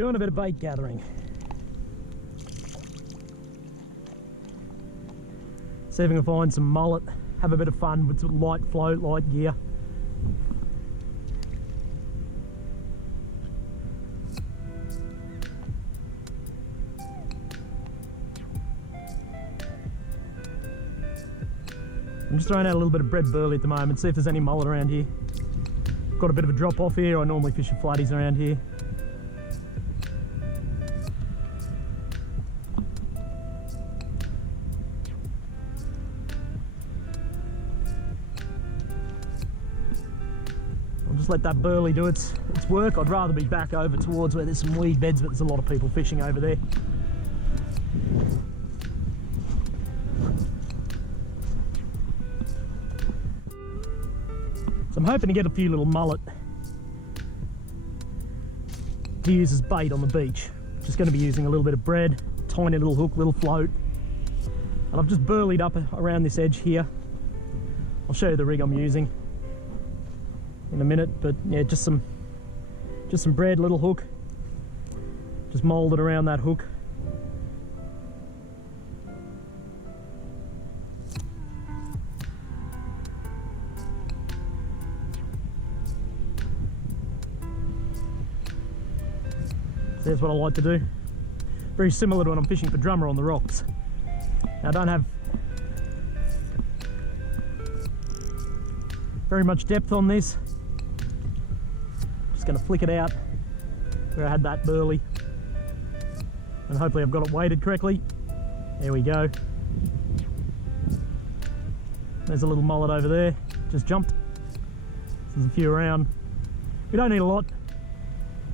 Doing a bit of bait gathering. See if I can find some mullet, have a bit of fun with some light float, light gear. I'm just throwing out a little bit of bread burley at the moment, see if there's any mullet around here. Got a bit of a drop off here. I normally fish for flatties around here. I'll just let that burley do its work. I'd rather be back over towards where there's some weed beds, but there's a lot of people fishing over there. So I'm hoping to get a few little mullet to use as bait on the beach. Just going to be using a little bit of bread, tiny little hook, little float. And I've just burleyed up around this edge here. I'll show you the rig I'm using in a minute, but yeah, just some bread, little hook. Just moulded around that hook. So that's what I like to do. Very similar to when I'm fishing for drummer on the rocks. Now I don't have very much depth on this. Just going to flick it out where I had that burley. And hopefully I've got it weighted correctly. There we go. There's a little mullet over there. Just jumped. There's a few around. We don't need a lot.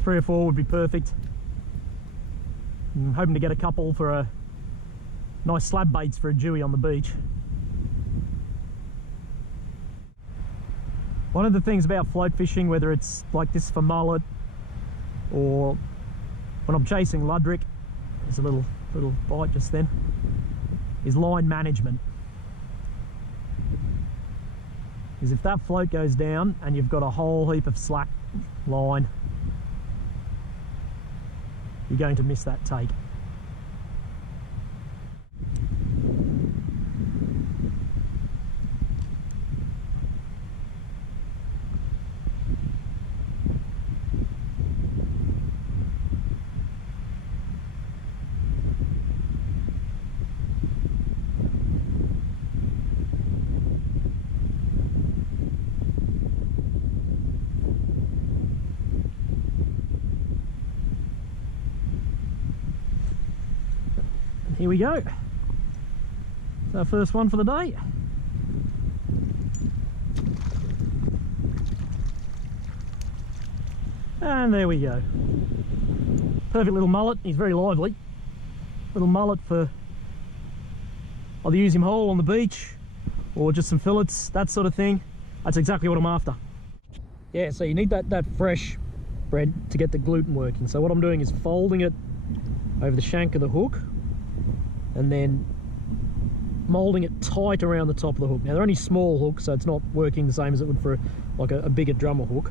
3 or 4 would be perfect. I'm hoping to get a couple for a nice slab baits for a dewy on the beach. One of the things about float fishing, whether it's like this for mullet or when I'm chasing ludrick, there's a little bite just then, is line management. Because if that float goes down and you've got a whole heap of slack line, you're going to miss that take. Here we go. It's our first one for the day. And there we go. Perfect little mullet. He's very lively. Little mullet for either use him whole on the beach or just some fillets, that sort of thing. That's exactly what I'm after. Yeah, so you need that fresh bread to get the gluten working. So what I'm doing is folding it over the shank of the hook and then moulding it tight around the top of the hook. Now they're only small hooks, so it's not working the same as it would for like a bigger drummer hook.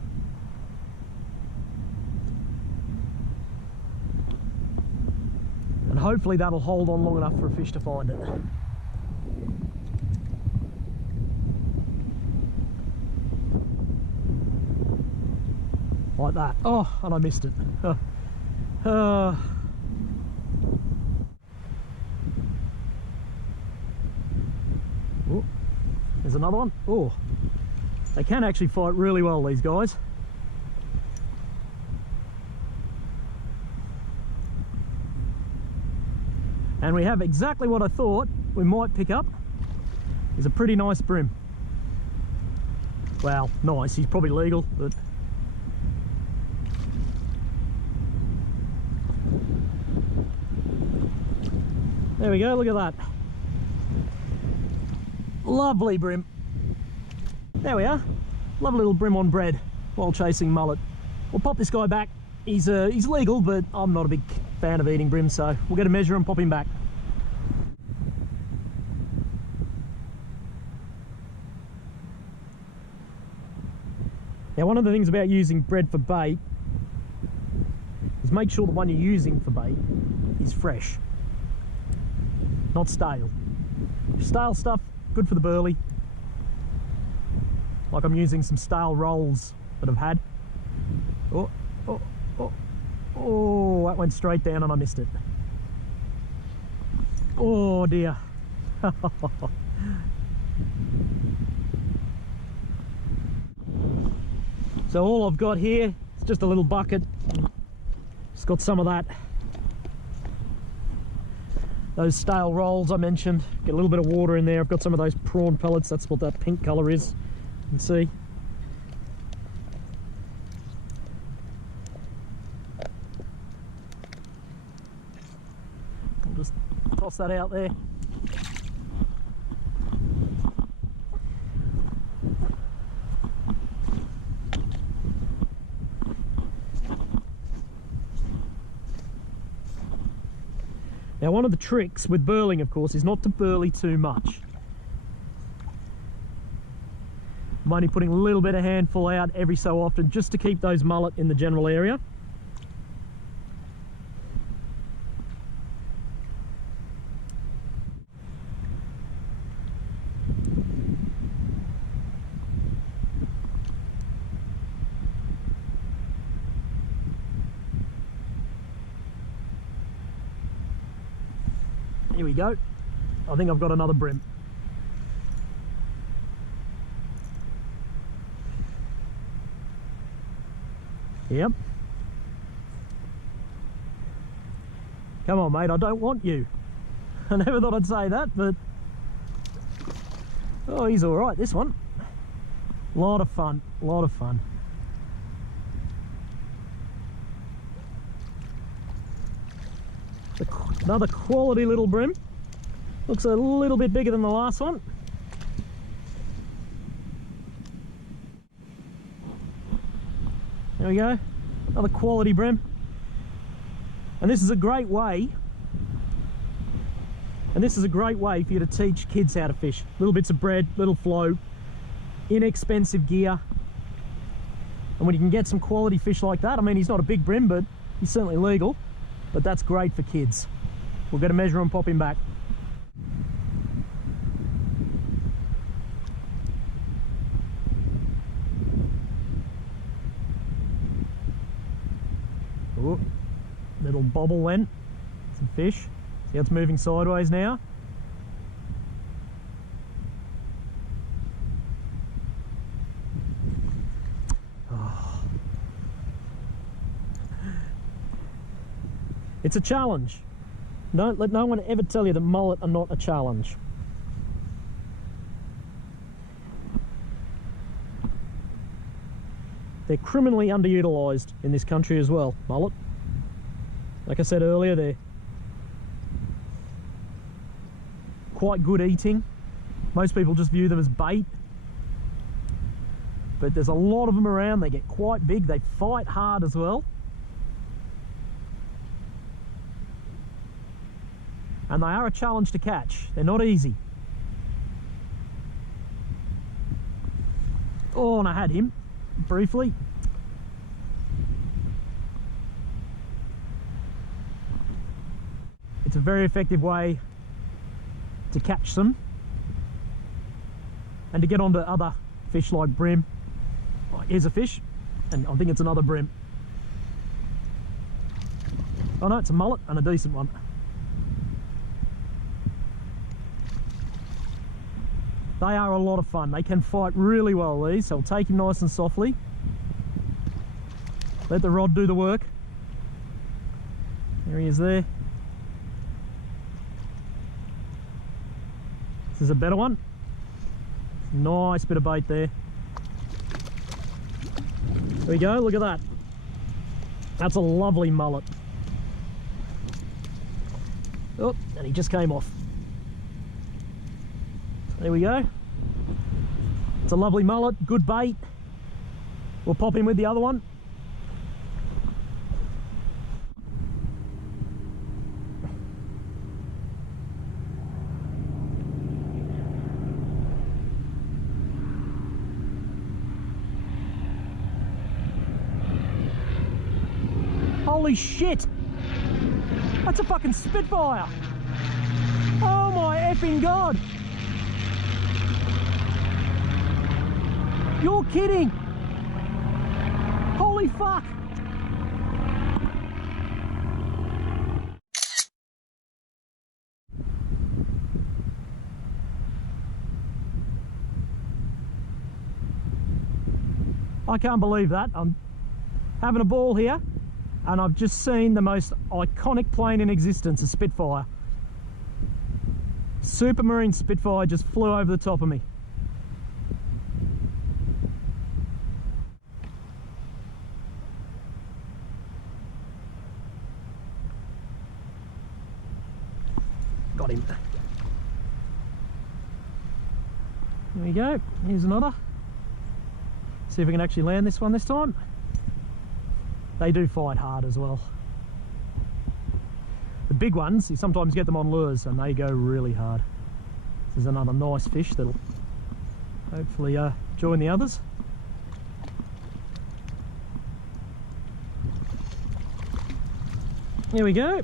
And hopefully that'll hold on long enough for a fish to find it. Like that. Oh, and I missed it. Oh, there's another one. Oh, they can actually fight really well, these guys. And we have exactly what I thought we might pick up. Is a pretty nice bream. Well, nice, he's probably legal, but there we go, look at that. Lovely bream. There we are. Lovely little bream on bread while chasing mullet. We'll pop this guy back. He's legal, but I'm not a big fan of eating bream, so we'll get a measure and pop him back. Now, one of the things about using bread for bait is make sure the one you're using for bait is fresh, not stale. Stale stuff, good for the burley. Like I'm using some stale rolls that I've had. Oh, oh, oh, oh, that went straight down and I missed it. Oh dear. So all I've got here is just a little bucket. It's got some of that. Those stale rolls I mentioned. Get a little bit of water in there. I've got some of those prawn pellets. That's what that pink colour is. You can see. I'll just toss that out there. Now one of the tricks with burling, of course, is not to burley too much. I'm only putting a little bit of handful out every so often just to keep those mullet in the general area. Here we go. I think I've got another bream. Yep. Come on, mate, I don't want you. I never thought I'd say that, but... oh, he's all right, this one. Lot of fun, lot of fun. Another quality little bream. Looks a little bit bigger than the last one. There we go. Another quality bream. And this is a great way. And this is a great way for you to teach kids how to fish. Little bits of bread, little flow, inexpensive gear. And when you can get some quality fish like that, I mean, he's not a big bream, but he's certainly legal. But that's great for kids. We'll get a measure and pop him back. Ooh, little bobble then, some fish. See how it's moving sideways now? Oh. It's a challenge. Don't let no one ever tell you that mullet are not a challenge. They're criminally underutilised in this country as well, mullet. Like I said earlier, they're quite good eating. Most people just view them as bait. But there's a lot of them around. They get quite big. They fight hard as well. And they are a challenge to catch. They're not easy. Oh, and I had him briefly. It's a very effective way to catch them and to get onto other fish like bream. Oh, here's a fish, and I think it's another bream. Oh no, it's a mullet and a decent one. They are a lot of fun. They can fight really well, these, so I'll take him nice and softly. Let the rod do the work. There he is there. This is a better one. Nice bit of bait there. There we go, look at that. That's a lovely mullet. Oh, and he just came off. There we go. It's a lovely mullet, good bait. We'll pop him with the other one. Holy shit! That's a fucking Spitfire! Oh my effing god! You're kidding! Holy fuck! I can't believe that. I'm having a ball here and I've just seen the most iconic plane in existence, a Spitfire. Supermarine Spitfire just flew over the top of me. Got him. There we go. Here's another. See if we can actually land this one this time. They do fight hard as well. The big ones, you sometimes get them on lures and they go really hard. This is another nice fish that'll hopefully join the others. Here we go.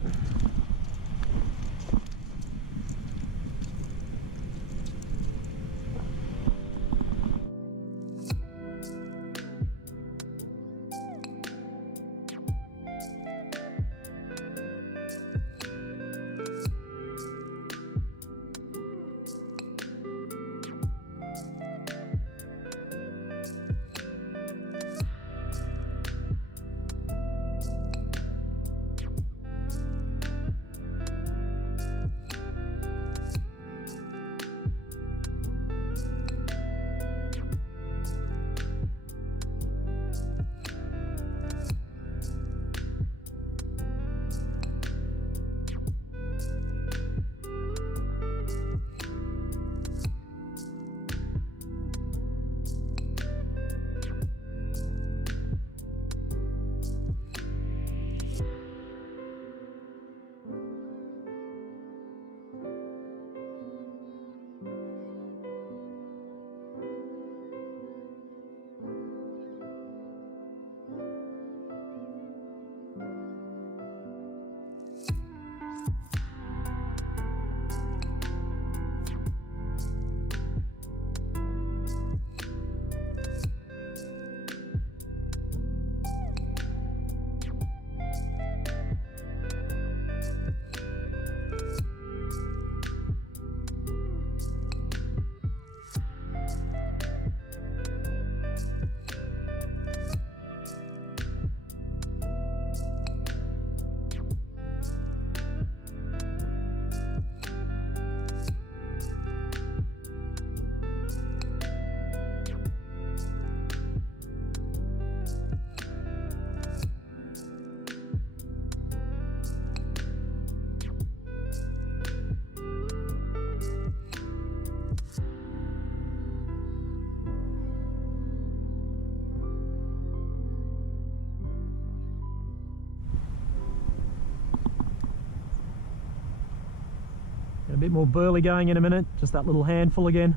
Get a bit more burley going in a minute, just that little handful again.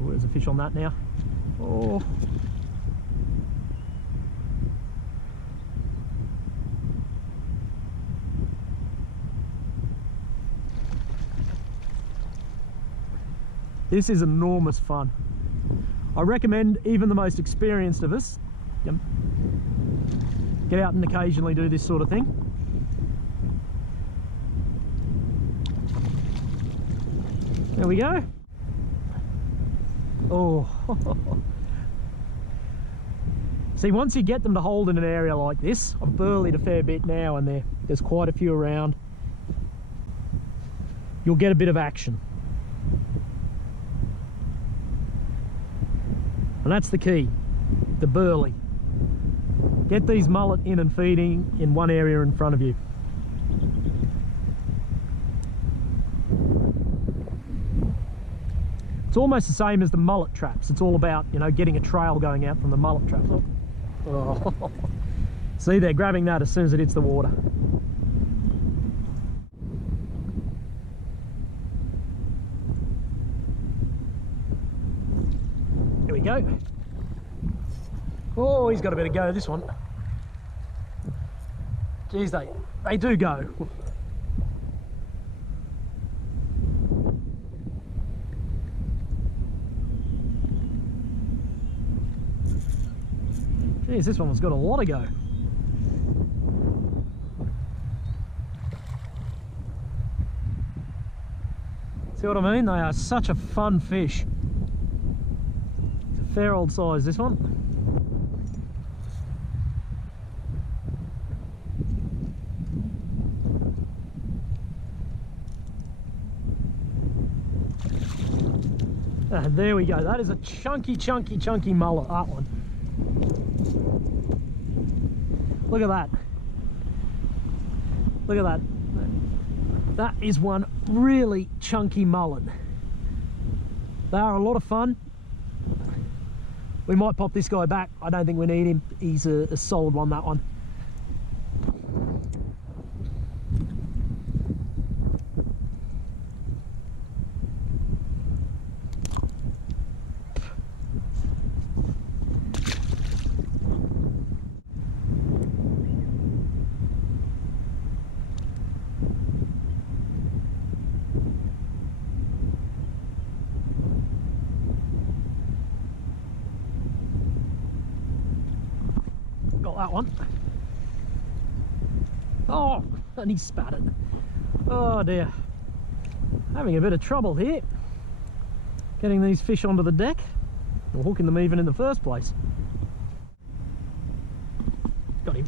Oh, there's a fish on that now. Oh. This is enormous fun. I recommend even the most experienced of us get out and occasionally do this sort of thing. There we go. Oh. See, once you get them to hold in an area like this, I've burleyed a fair bit now and there's quite a few around, you'll get a bit of action. And that's the key, the burley. Get these mullet in and feeding in one area in front of you. It's almost the same as the mullet traps. It's all about, you know, getting a trail going out from the mullet traps. Oh. See, they're grabbing that as soon as it hits the water. Here we go. Oh, he's got a bit of go, this one. Geez, they do go. Geez, this one has got a lot of go. See what I mean? They are such a fun fish. It's a fair old size, this one. And there we go. That is a chunky mullet, that one. Look at that. Look at that. That is one really chunky mullet. They are a lot of fun. We might pop this guy back. I don't think we need him. He's a solid one, that one. Got that one. Oh, and he spat it. Oh dear. Having a bit of trouble here getting these fish onto the deck, or hooking them even in the first place. Got him.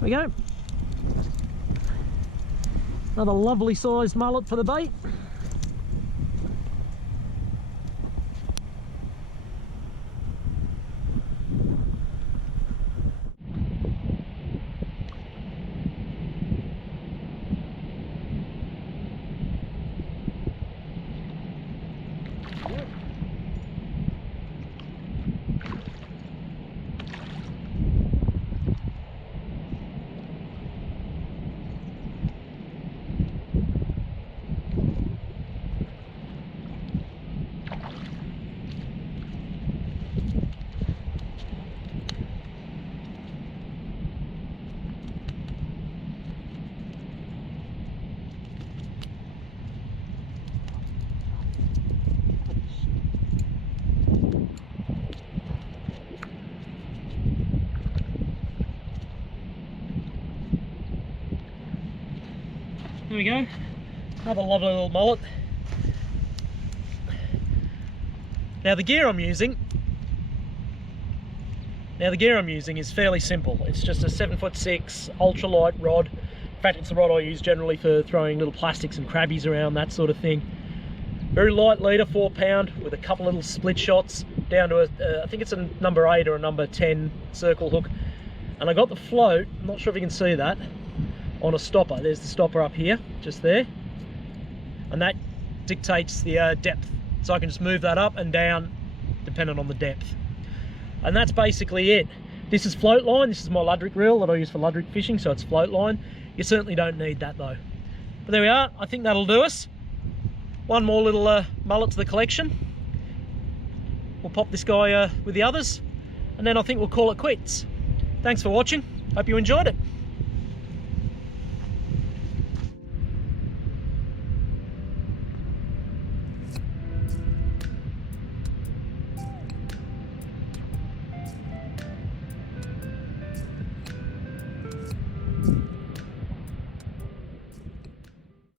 There we go. Another lovely sized mullet for the bait. There we go, another lovely little mullet. Now the gear I'm using is fairly simple. It's just a 7'6" ultralight rod. In fact, it's the rod I use generally for throwing little plastics and crabbies around, that sort of thing. Very light leader, 4 pound, with a couple little split shots down to a, I think it's a number 8 or a number 10 circle hook. And I got the float, I'm not sure if you can see that, on a stopper. There's the stopper up here, just there, and that dictates the depth, so I can just move that up and down depending on the depth. And that's basically it. This is float line. This is my Ludric reel that I use for Ludric fishing, so it's float line. You certainly don't need that though. But there we are. I think that'll do us. One more little mullet to the collection. We'll pop this guy with the others, and then I think we'll call it quits. Thanks for watching. Hope you enjoyed it.